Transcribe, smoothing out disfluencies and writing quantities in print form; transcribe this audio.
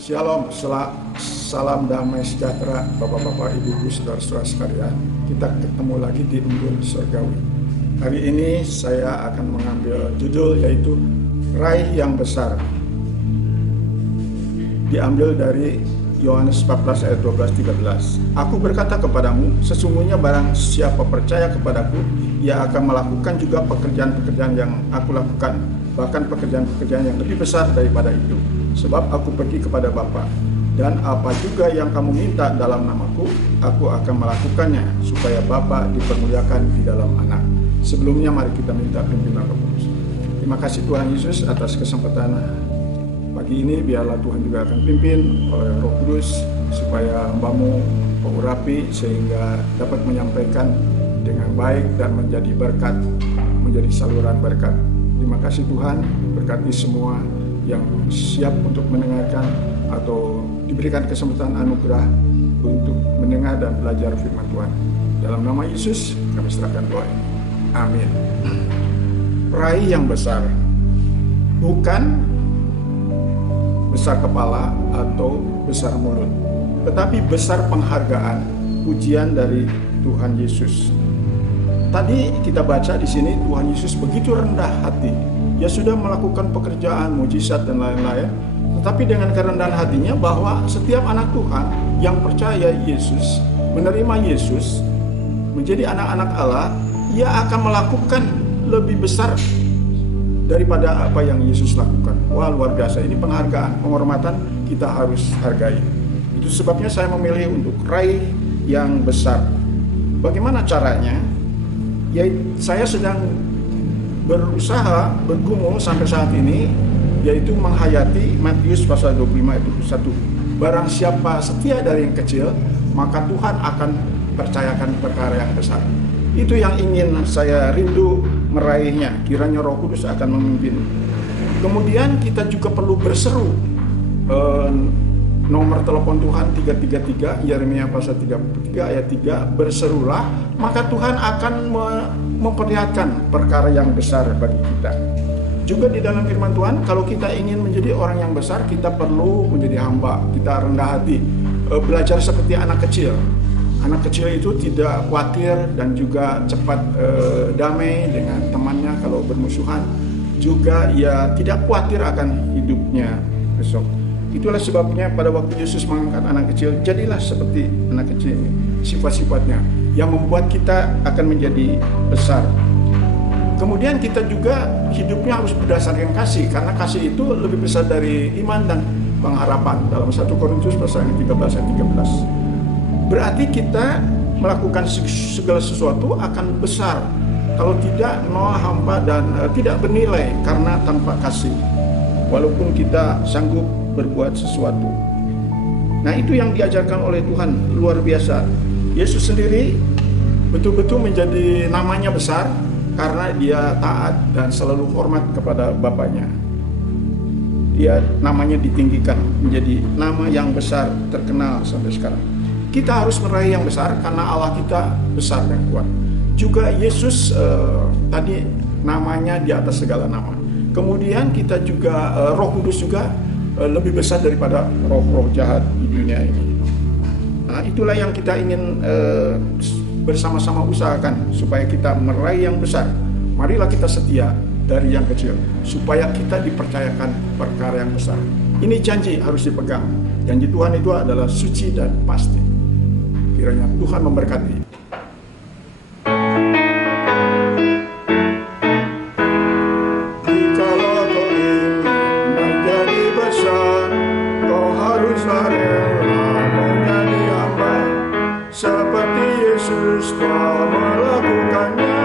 Shalom, salam damai sejahtera Bapak-bapak, Ibu-ibu, saudara-saudara sekalian. Kita ketemu lagi di Embun Surgawi. Hari ini saya akan mengambil judul yaitu Raih yang Besar. Diambil dari Yohanes 14 ayat 12-13. Aku berkata kepadamu, sesungguhnya barang siapa percaya kepadaku, ia akan melakukan juga pekerjaan-pekerjaan yang aku lakukan, bahkan pekerjaan-pekerjaan yang lebih besar daripada itu. Sebab aku pergi kepada Bapa, dan apa juga yang kamu minta dalam namaku, aku akan melakukannya, supaya Bapa dipermuliakan di dalam Anak. Sebelumnya mari kita minta pimpinan Roh Kudus. Terima kasih Tuhan Yesus atas kesempatan pagi ini. Biarlah Tuhan juga akan pimpin oleh Roh Kudus, supaya hambamu mengurapi sehingga dapat menyampaikan dengan baik dan menjadi berkat, menjadi saluran berkat. Terima kasih Tuhan, berkati semua yang siap untuk mendengarkan atau diberikan kesempatan anugerah untuk mendengar dan belajar firman Tuhan. Dalam nama Yesus kami serahkan doa ini. Amin. Raih yang besar, bukan besar kepala atau besar mulut, tetapi besar penghargaan, pujian dari Tuhan Yesus. Tadi kita baca di sini Tuhan Yesus begitu rendah hati. Dia sudah melakukan pekerjaan, mujizat dan lain-lain, tetapi dengan kerendahan hatinya bahwa setiap anak Tuhan yang percaya Yesus, menerima Yesus, menjadi anak-anak Allah, ia akan melakukan lebih besar daripada apa yang Yesus lakukan. Wah, luar biasa. Ini penghargaan, penghormatan kita harus hargai. Itu sebabnya saya memilih untuk raih yang besar. Bagaimana caranya? Ya, saya sedang berusaha, bergumul sampai saat ini, yaitu menghayati Matius pasal 25 ayat 21. Barang siapa setia dari yang kecil, maka Tuhan akan percayakan perkara yang besar. Itu yang ingin saya rindu meraihnya. Kiranya Roh Kudus akan memimpin. Kemudian kita juga perlu berseru. Nomor telepon Tuhan 333, Yeremia pasal 33 ayat 3, berserulah, maka Tuhan akan memperlihatkan perkara yang besar bagi kita. Juga di dalam firman Tuhan, kalau kita ingin menjadi orang yang besar, kita perlu menjadi hamba, kita rendah hati, belajar seperti anak kecil. Anak kecil itu tidak khawatir dan juga cepat damai dengan temannya kalau bermusuhan. Juga ia tidak khawatir akan hidupnya besok. Itulah sebabnya pada waktu Yesus mengangkat anak kecil, jadilah seperti anak kecil ini. Sifat-sifatnya yang membuat kita akan menjadi besar. Kemudian kita juga hidupnya harus berdasarkan kasih, karena kasih itu lebih besar dari iman dan pengharapan. Dalam 1 Korintus pasal 13 ayat 13. Berarti kita melakukan segala sesuatu akan besar. Kalau tidak, nol, hampa dan tidak bernilai karena tanpa kasih. Walaupun kita sanggup berbuat sesuatu. Nah, itu yang diajarkan oleh Tuhan, luar biasa. Yesus sendiri betul-betul menjadi namanya besar karena dia taat dan selalu hormat kepada Bapaknya. Dia namanya ditinggikan menjadi nama yang besar, terkenal sampai sekarang. Kita harus meraih yang besar karena Allah kita besar dan kuat. Juga Yesus tadi namanya di atas segala nama. Kemudian kita juga Roh Kudus juga lebih besar daripada roh-roh jahat di dunia ini. Nah, itulah yang kita ingin bersama-sama usahakan supaya kita meraih yang besar. Marilah kita setia dari yang kecil supaya kita dipercayakan perkara yang besar. Ini janji harus dipegang. Janji Tuhan itu adalah suci dan pasti. Kiranya Tuhan memberkati. Seperti Yesus telah melakukannya.